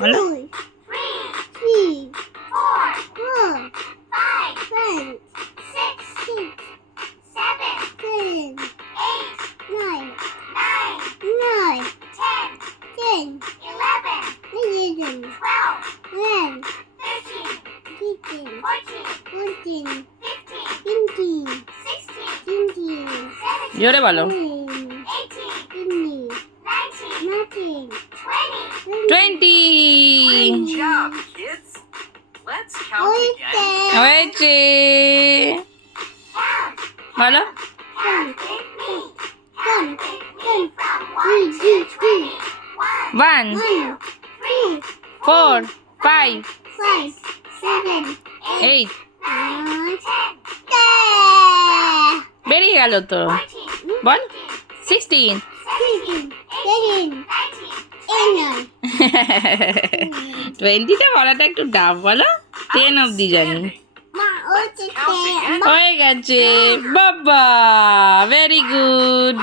বলো। 14, জোরে বলো। 20 Good job, kids. Let's count again. হয়েছে বলো। 1 4 5 8 বেরিয়ে গেল তো। বল 16 20টা বলাটা একটু ডাব বলো। 10 অবধি জানি। হয়ে গেছে বাবা, ভেরি গুড।